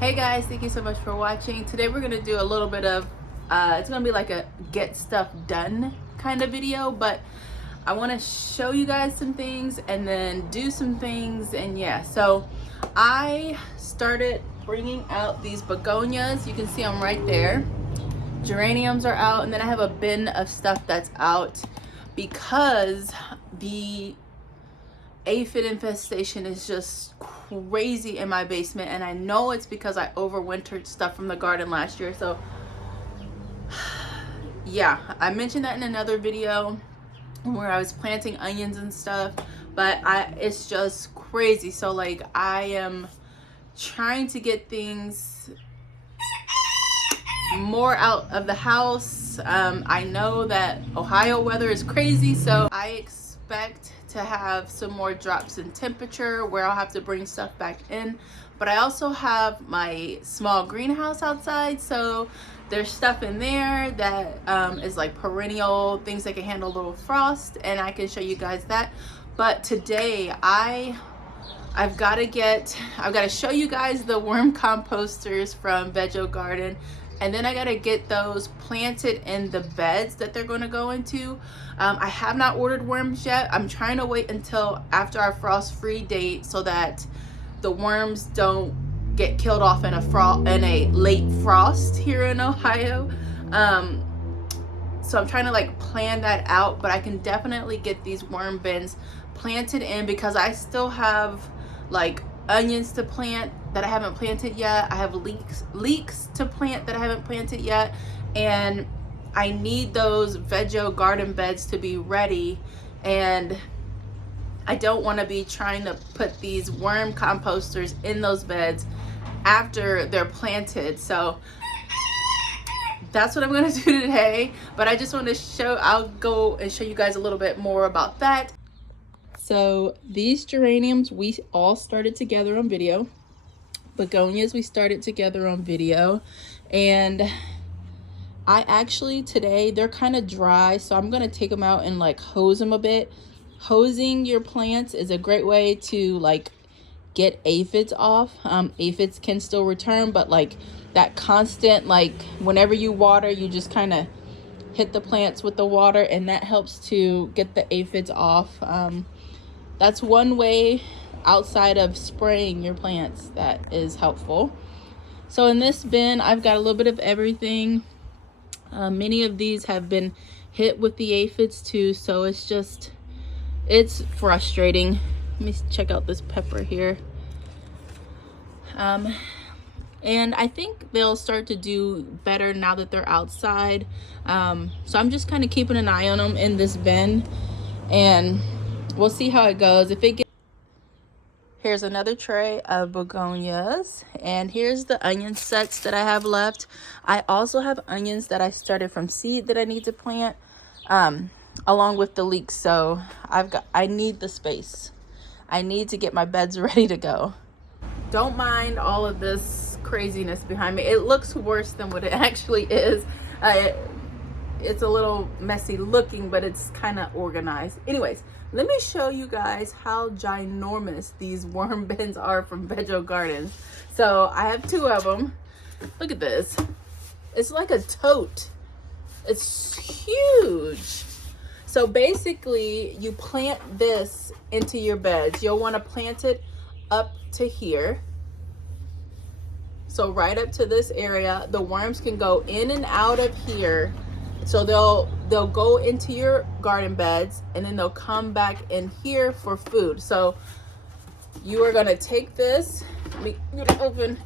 Hey guys, thank you so much for watching. Today we're gonna do a little bit of it's gonna be like a get stuff done kind of video, but I want to show you guys some things and then do some things. And yeah, so I started bringing out these begonias. You can see them right there. Geraniums are out, and then I have a bin of stuff that's out because the aphid infestation is just crazy in my basement, and I know it's because I overwintered stuff from the garden last year. So yeah, I mentioned that in another video where I was planting onions and stuff, but it's just crazy. So like I am trying to get things more out of the house. I know that Ohio weather is crazy, so I expect to have some more drops in temperature where I'll have to bring stuff back in. But I also have my small greenhouse outside, so there's stuff in there that is like perennial things that can handle a little frost, and I can show you guys that. But today I've got to show you guys the worm composters from Vego Garden, and then I got to get those planted in the beds that they're going to go into. I have not ordered worms yet. I'm trying to wait until after our frost-free date so that the worms don't get killed off in a late frost here in Ohio. So I'm trying to like plan that out, but I can definitely get these worm bins planted in because I still have like onions to plant that I haven't planted yet. I have leeks to plant that I haven't planted yet, and I need those Vego garden beds to be ready, and I don't want to be trying to put these worm composters in those beds after they're planted. So that's what I'm going to do today, but I just want to I'll go and show you guys a little bit more about that. So these geraniums we all started together on video. Begonias we started together on video, and I actually today they're kind of dry, so I'm going to take them out and like hose them a bit. Hosing your plants is a great way to like get aphids off. Aphids can still return, but like that constant, like whenever you water, you just kind of hit the plants with the water, and that helps to get the aphids off. That's one way outside of spraying your plants that is helpful. So in this bin, I've got a little bit of everything. Many of these have been hit with the aphids too, so it's frustrating. Let me check out this pepper here. And I think they'll start to do better now that they're outside. So I'm just kind of keeping an eye on them in this bin, and we'll see how it goes. Here's another tray of begonias, and here's the onion sets that I have left. I also have onions that I started from seed that I need to plant, along with the leeks. So I need the space. I need to get my beds ready to go. Don't mind all of this craziness behind me. It looks worse than what it actually is. It's a little messy looking, but it's kind of organized. Anyways, let me show you guys how ginormous these worm bins are from Vego Gardens. So I have two of them. Look at this. It's like a tote. It's huge. So basically you plant this into your beds. You'll want to plant it up to here. So right up to this area. The worms can go in and out of here. So they'll go into your garden beds, and then they'll come back in here for food. So you are going to take this, let me get it open,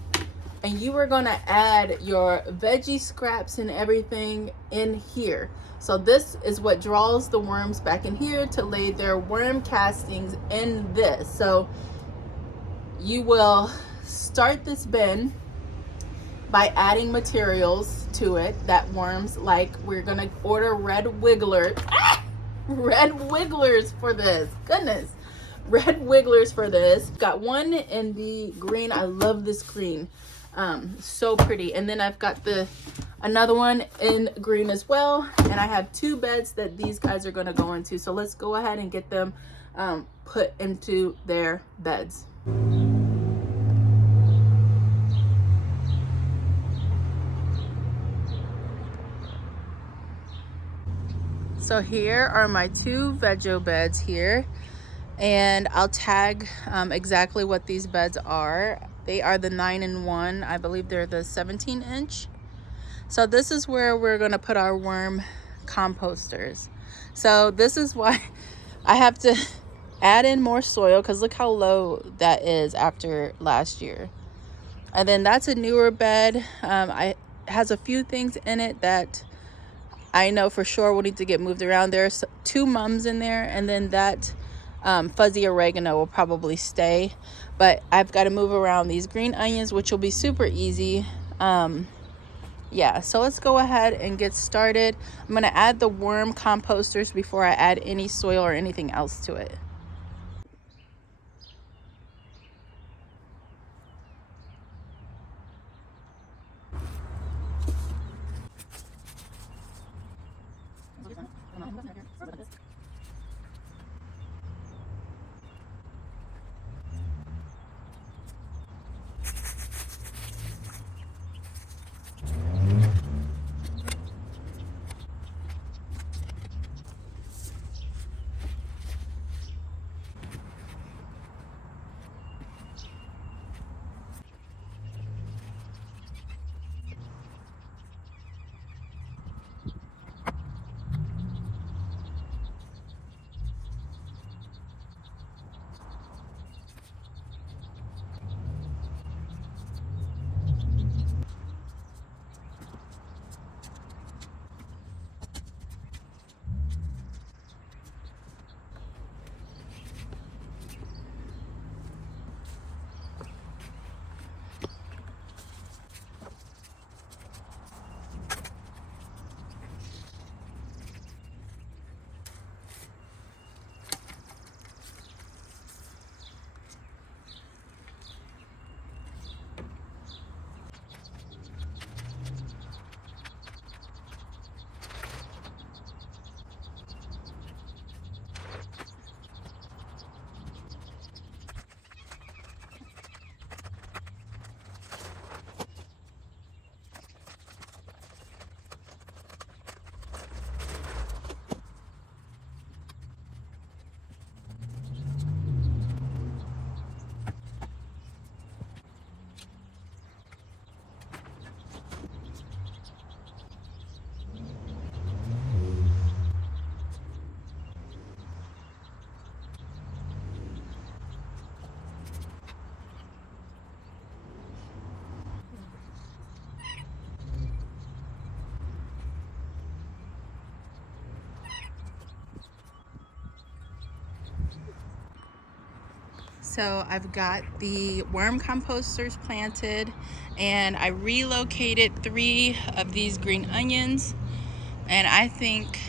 and you are going to add your veggie scraps and everything in here. So this is what draws the worms back in here to lay their worm castings in this. So you will start this bin by adding materials to it that worms like. We're gonna order red wigglers for this. Goodness, red wigglers for this. Got one in the green. I love this green, so pretty. And then I've got another one in green as well, and I have two beds that these guys are gonna go into. So let's go ahead and get them put into their beds. So here are my 2 Vego beds here, and I'll tag exactly what these beds are. They are the 9-in-1. I believe they're the 17-inch. So this is where we're gonna put our worm composters. So this is why I have to add in more soil, because look how low that is after last year. And then that's a newer bed. It has a few things in it that I know for sure will need to get moved around. There's 2 mums in there, and then that fuzzy oregano will probably stay. But I've got to move around these green onions, which will be super easy. Yeah, so let's go ahead and get started. I'm gonna add the worm composters before I add any soil or anything else to it. So I've got the worm composters planted, and I relocated 3 of these green onions, and I think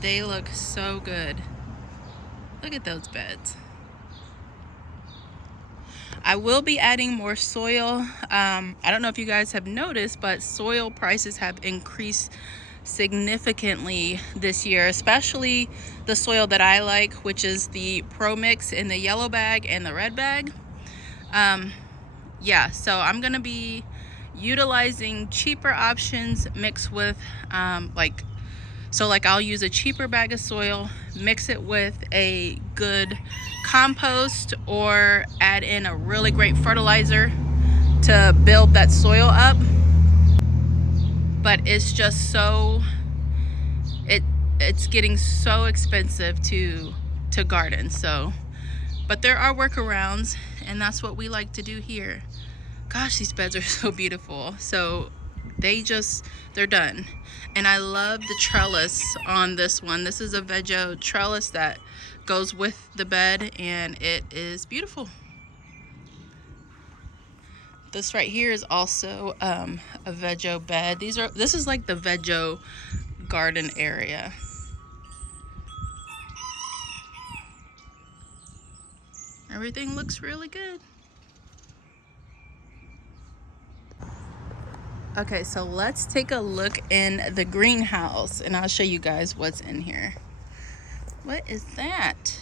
they look so good. Look at those beds. I will be adding more soil. I don't know if you guys have noticed, but soil prices have increased significantly this year, especially the soil that I like, which is the Pro Mix in the yellow bag and the red bag. Yeah, so I'm gonna be utilizing cheaper options mixed with like I'll use a cheaper bag of soil, mix it with a good compost, or add in a really great fertilizer to build that soil up. But it's just so, it's getting so expensive to garden. So, but there are workarounds, and that's what we like to do here. Gosh, these beds are so beautiful. So they're done. And I love the trellis on this one. This is a Vego trellis that goes with the bed, and it is beautiful. This right here is also a Vego bed. This is like the Vego garden area. Everything looks really good. Okay, so let's take a look in the greenhouse, and I'll show you guys what's in here. What is that?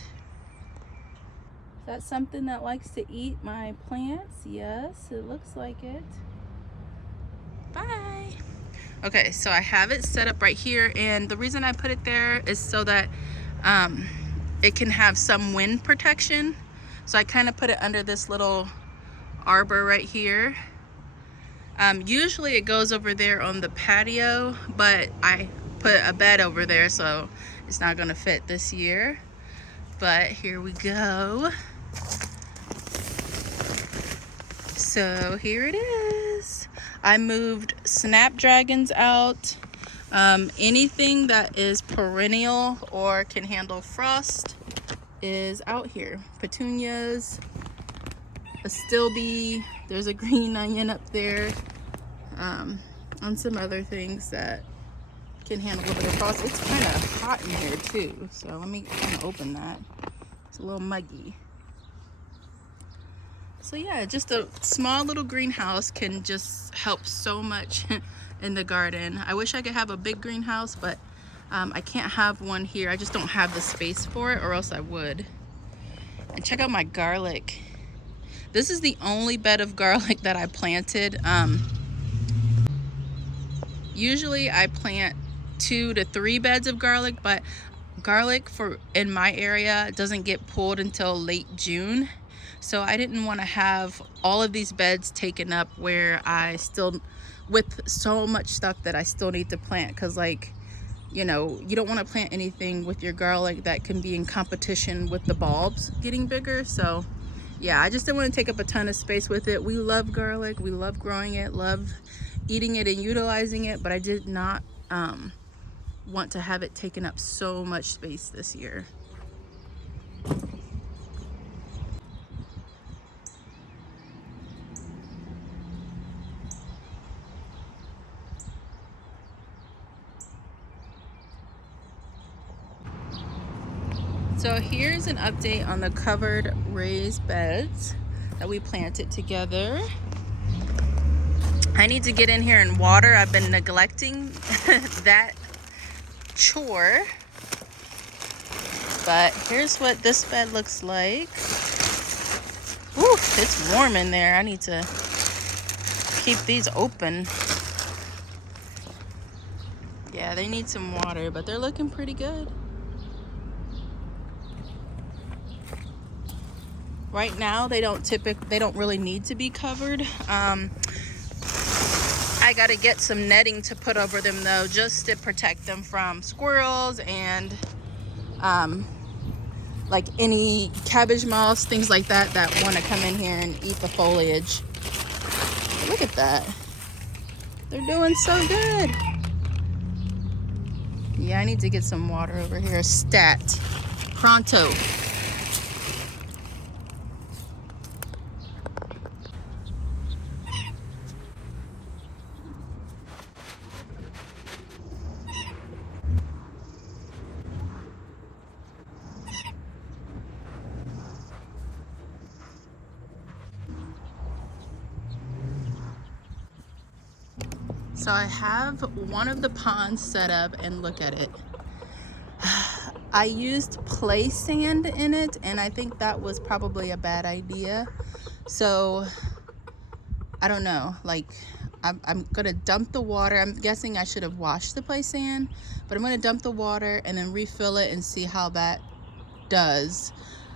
Is that something that likes to eat my plants? Yes, it looks like it. Bye. Okay, so I have it set up right here, and the reason I put it there is so that it can have some wind protection. So I kind of put it under this little arbor right here. Usually it goes over there on the patio, but I put a bed over there, so it's not gonna fit this year. But here we go. So here it is. I moved snapdragons out. Anything that is perennial or can handle frost is out here. Petunias, astilbe, there's a green onion up there, and some other things that can handle a little bit of frost. It's kind of hot in here too, so let me kind of open that. It's a little muggy. So yeah, just a small little greenhouse can just help so much in the garden. I wish I could have a big greenhouse, but I can't have one here. I just don't have the space for it, or else I would. And check out my garlic. This is the only bed of garlic that I planted. Usually I plant 2 to 3 beds of garlic, but garlic in my area doesn't get pulled until late June. So I didn't want to have all of these beds taken up where I still, with so much stuff that I still need to plant, because like, you know, you don't want to plant anything with your garlic that can be in competition with the bulbs getting bigger. So yeah, I just didn't want to take up a ton of space with it. We love garlic, we love growing it, love eating it and utilizing it, but I did not want to have it taking up so much space this year. So here's an update on the covered raised beds that we planted together. I need to get in here and water. I've been neglecting that chore. But here's what this bed looks like. Ooh, it's warm in there. I need to keep these open. Yeah, they need some water, but they're looking pretty good. Right now, they don't really need to be covered. I gotta get some netting to put over them though, just to protect them from squirrels and like any cabbage moths, things like that want to come in here and eat the foliage. Look at that. They're doing so good. Yeah, I need to get some water over here. Stat. Pronto. So I have one of the ponds set up, and look at it. I used play sand in it, and I think that was probably a bad idea. So I don't know, like I'm gonna dump the water. I'm guessing I should have washed the play sand, but I'm gonna dump the water and then refill it and see how that does.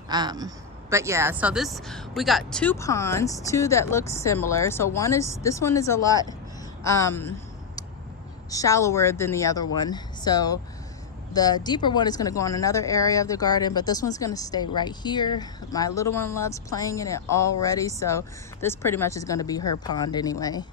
But yeah, so we got 2 ponds, 2 that look similar. So this one is a lot shallower than the other one. So the deeper one is going to go in another area of the garden, but this one's going to stay right here. My little one loves playing in it already, so this pretty much is going to be her pond anyway.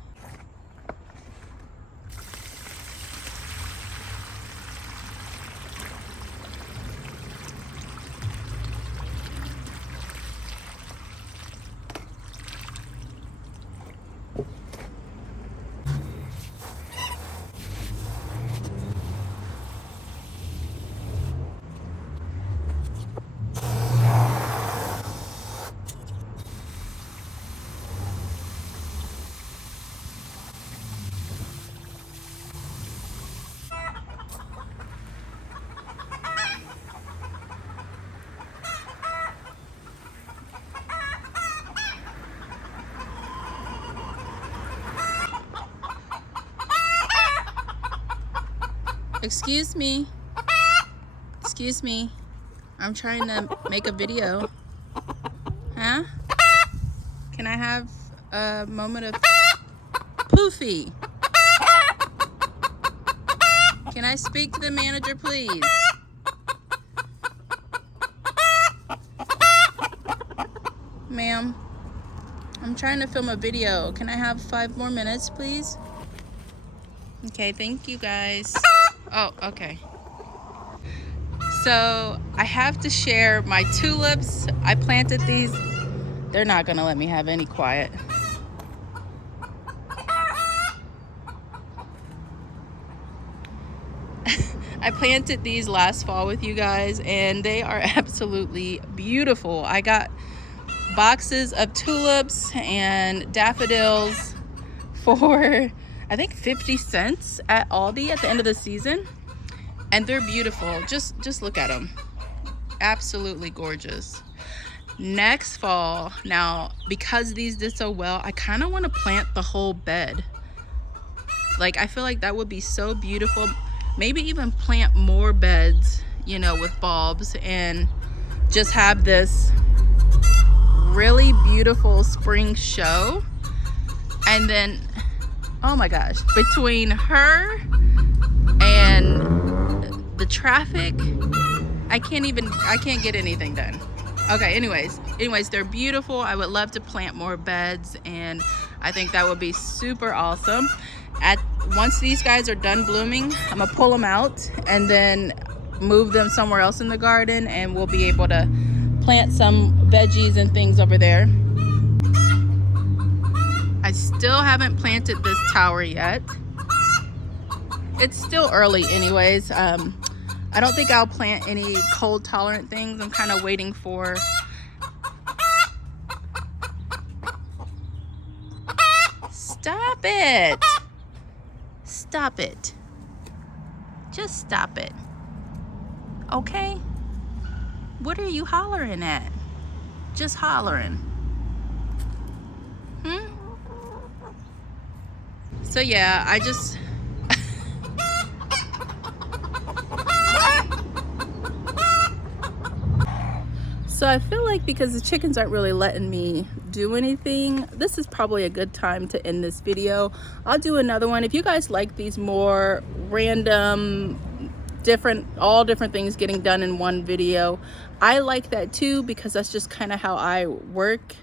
Excuse me. Excuse me. I'm trying to make a video. Huh? Can I have a moment of Poofy? Can I speak to the manager, please? Ma'am, I'm trying to film a video. Can I have 5 more minutes, please? Okay, thank you guys. Oh, okay. So I have to share my tulips. I planted these. They're not gonna let me have any quiet. I planted these last fall with you guys and they are absolutely beautiful. I got boxes of tulips and daffodils for I think 50 cents at Aldi at the end of the season, and they're beautiful. Just look at them. Absolutely gorgeous. Next fall, now because these did so well, I kind of want to plant the whole bed. Like, I feel like that would be so beautiful. Maybe even plant more beds, you know, with bulbs, and just have this really beautiful spring show. And then, oh my gosh, between her and the traffic, I can't get anything done. Okay, anyways, they're beautiful. I would love to plant more beds, and I think that would be super awesome. Once these guys are done blooming, I'm gonna pull them out and then move them somewhere else in the garden, and we'll be able to plant some veggies and things over there. I still haven't planted this tower yet. It's still early anyways. I don't think I'll plant any cold tolerant things. I'm kind of waiting for Stop it. Stop it. Just stop it. Okay? What are you hollering at? Just hollering. So yeah, I just So I feel like because the chickens aren't really letting me do anything, this is probably a good time to end this video. I'll do another one. If you guys like these more random, all different things getting done in one video, I like that too, because that's just kind of how I work.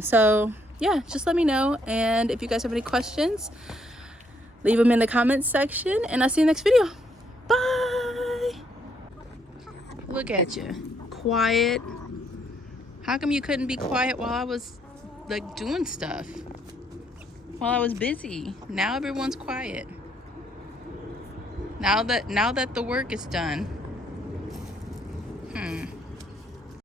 So yeah, just let me know. And if you guys have any questions, leave them in the comments section, and I'll see you next video. Bye. Look at you. Quiet. How come you couldn't be quiet while I was like doing stuff? While I was busy. Now everyone's quiet. Now that the work is done.